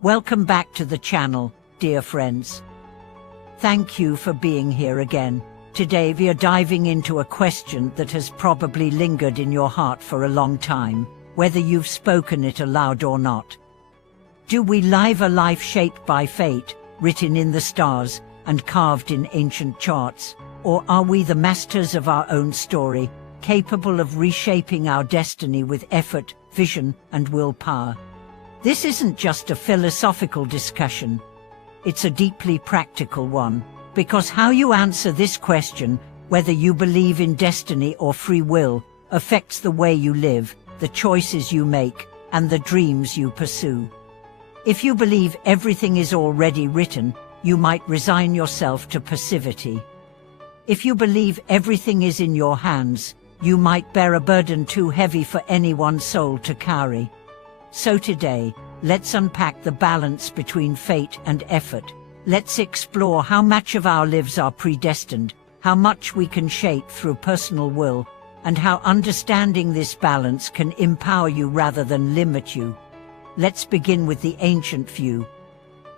Welcome back to the channel, dear friends. Thank you for being here again. Today we are diving into a question that has probably lingered in your heart for a long time, whether you've spoken it aloud or not. Do we live a life shaped by fate, written in the stars and carved in ancient charts? Or are we the masters of our own story, capable of reshaping our destiny with effort, vision, and willpower? This isn't just a philosophical discussion. It's a deeply practical one, because how you answer this question, whether you believe in destiny or free will, affects the way you live, the choices you make, and the dreams you pursue. If you believe everything is already written, you might resign yourself to passivity. If you believe everything is in your hands, you might bear a burden too heavy for any one soul to carry. So today, let's unpack the balance between fate and effort. Let's explore how much of our lives are predestined, how much we can shape through personal will, and how understanding this balance can empower you rather than limit you. Let's begin with the ancient view.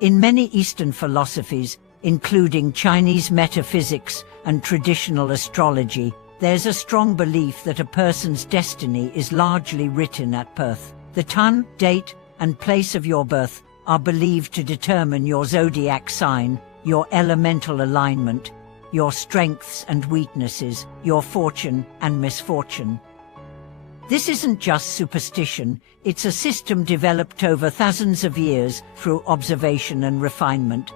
In many Eastern philosophies, including Chinese metaphysics and traditional astrology, there's a strong belief that a person's destiny is largely written at birth. The time, date, and place of your birth are believed to determine your zodiac sign, your elemental alignment, your strengths and weaknesses, your fortune and misfortune. This isn't just superstition, it's a system developed over thousands of years through observation and refinement.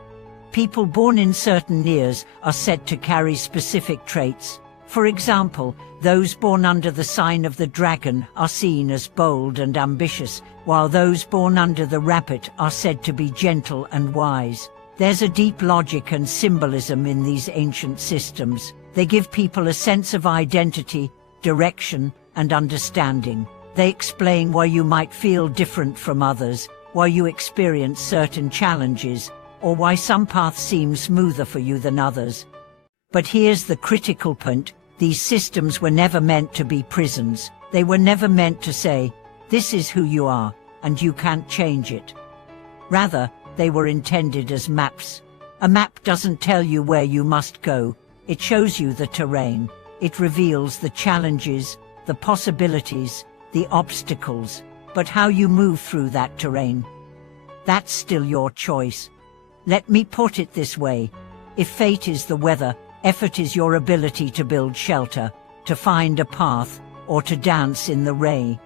People born in certain years are said to carry specific traits. For example, those born under the sign of the dragon are seen as bold and ambitious, while those born under the rabbit are said to be gentle and wise. There's a deep logic and symbolism in these ancient systems. They give people a sense of identity, direction, and understanding. They explain why you might feel different from others, why you experience certain challenges, or why some paths seem smoother for you than others. But here's the critical point. These systems were never meant to be prisons. They were never meant to say, "This is who you are, and you can't change it." Rather, they were intended as maps. A map doesn't tell you where you must go. It shows you the terrain. It reveals the challenges, the possibilities, the obstacles. But how you move through that terrain, that's still your choice. Let me put it this way. If fate is the weather, effort is your ability to build shelter, to find a path, or to dance in the rain.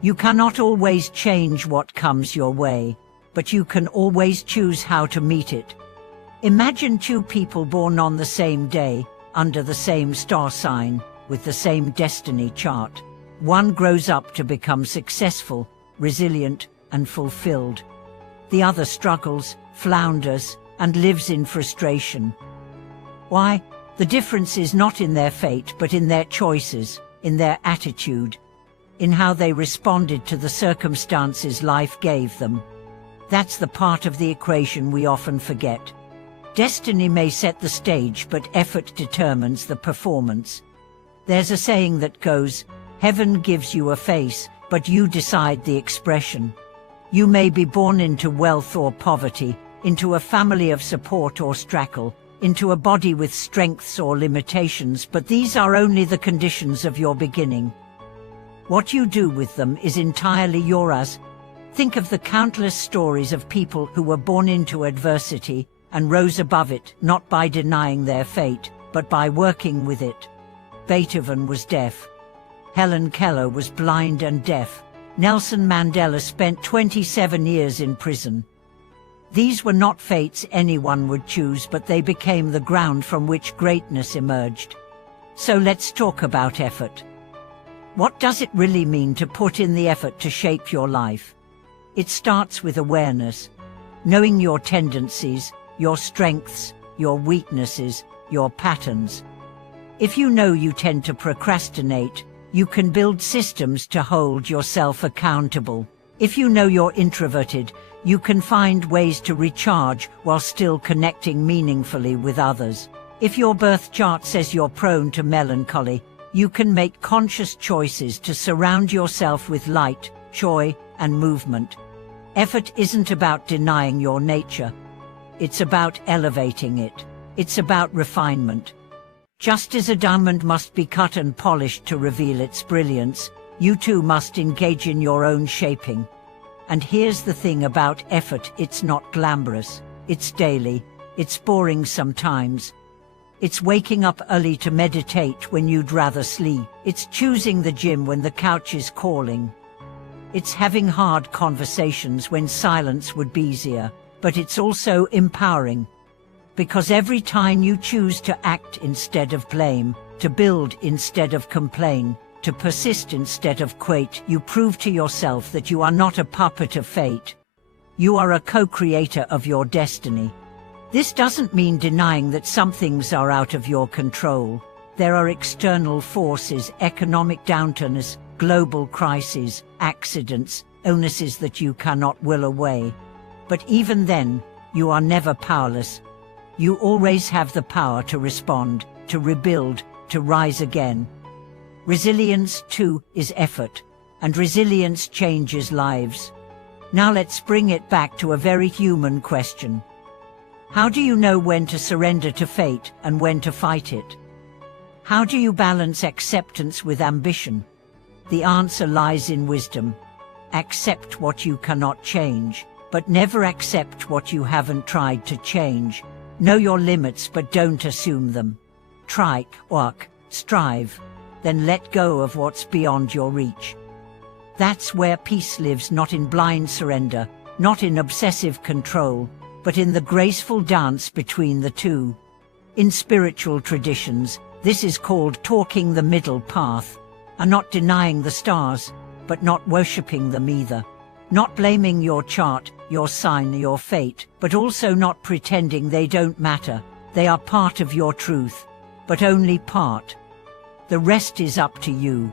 You cannot always change what comes your way, but you can always choose how to meet it. Imagine two people born on the same day, under the same star sign, with the same destiny chart. One grows up to become successful, resilient, and fulfilled. The other struggles, flounders, and lives in frustration. Why? The difference is not in their fate, but in their choices, in their attitude, in how they responded to the circumstances life gave them. That's the part of the equation we often forget. Destiny may set the stage, but effort determines the performance. There's a saying that goes, "Heaven gives you a face, but you decide the expression." You may be born into wealth or poverty, into a family of support or struggle, into a body with strengths or limitations, but these are only the conditions of your beginning. What you do with them is entirely yours. Think of the countless stories of people who were born into adversity and rose above it, not by denying their fate, but by working with it. Beethoven was deaf. Helen Keller was blind and deaf. Nelson Mandela spent 27 years in prison. These were not fates anyone would choose, but they became the ground from which greatness emerged. So let's talk about effort. What does it really mean to put in the effort to shape your life? It starts with awareness, knowing your tendencies, your strengths, your weaknesses, your patterns. If you know you tend to procrastinate, you can build systems to hold yourself accountable. If you know you're introverted, you can find ways to recharge while still connecting meaningfully with others. If your birth chart says you're prone to melancholy, you can make conscious choices to surround yourself with light, joy, and movement. Effort isn't about denying your nature. It's about elevating it. It's about refinement. Just as a diamond must be cut and polished to reveal its brilliance, you too must engage in your own shaping. And here's the thing about effort: it's not glamorous. It's daily. It's boring sometimes. It's waking up early to meditate when you'd rather sleep. It's choosing the gym when the couch is calling. It's having hard conversations when silence would be easier. But it's also empowering. Because every time you choose to act instead of blame, to build instead of complain, to persist instead of quit, you prove to yourself that you are not a puppet of fate. You are a co-creator of your destiny. This doesn't mean denying that some things are out of your control. There are external forces, economic downturns, global crises, accidents, illnesses that you cannot will away. But even then, you are never powerless. You always have the power to respond, to rebuild, to rise again. Resilience, too, is effort, and resilience changes lives. Now let's bring it back to a very human question. How do you know when to surrender to fate and when to fight it? How do you balance acceptance with ambition? The answer lies in wisdom. Accept what you cannot change, but never accept what you haven't tried to change. Know your limits, but don't assume them. Try, work, strive, then let go of what's beyond your reach. That's where peace lives, not in blind surrender, not in obsessive control, but in the graceful dance between the two. In spiritual traditions, this is called talking the middle path, and not denying the stars, but not worshipping them either. Not blaming your chart, your sign, your fate, but also not pretending they don't matter. They are part of your truth, but only part. The rest is up to you.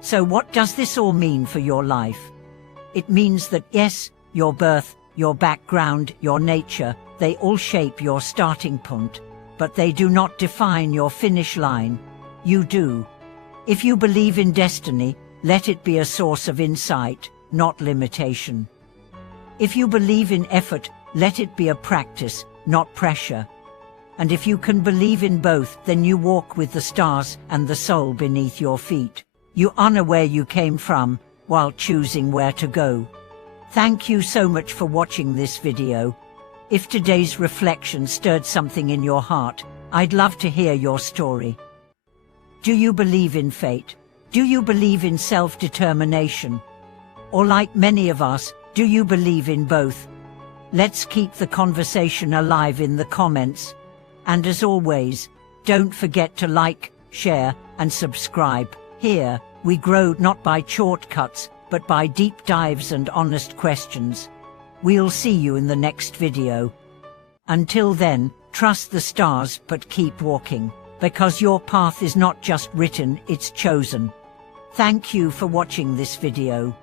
So what does this all mean for your life? It means that yes, your birth, your background, your nature, they all shape your starting point, but they do not define your finish line. You do. If you believe in destiny, let it be a source of insight, not limitation. If you believe in effort, let it be a practice, not pressure. And if you can believe in both, then you walk with the stars and the soul beneath your feet. You honor where you came from, while choosing where to go. Thank you so much for watching this video. If today's reflection stirred something in your heart, I'd love to hear your story. Do you believe in fate? Do you believe in self-determination? Or like many of us, do you believe in both? Let's keep the conversation alive in the comments. And as always, don't forget to like, share, and subscribe. Here, we grow not by shortcuts, but by deep dives and honest questions. We'll see you in the next video. Until then, trust the stars but keep walking, because your path is not just written, it's chosen. Thank you for watching this video.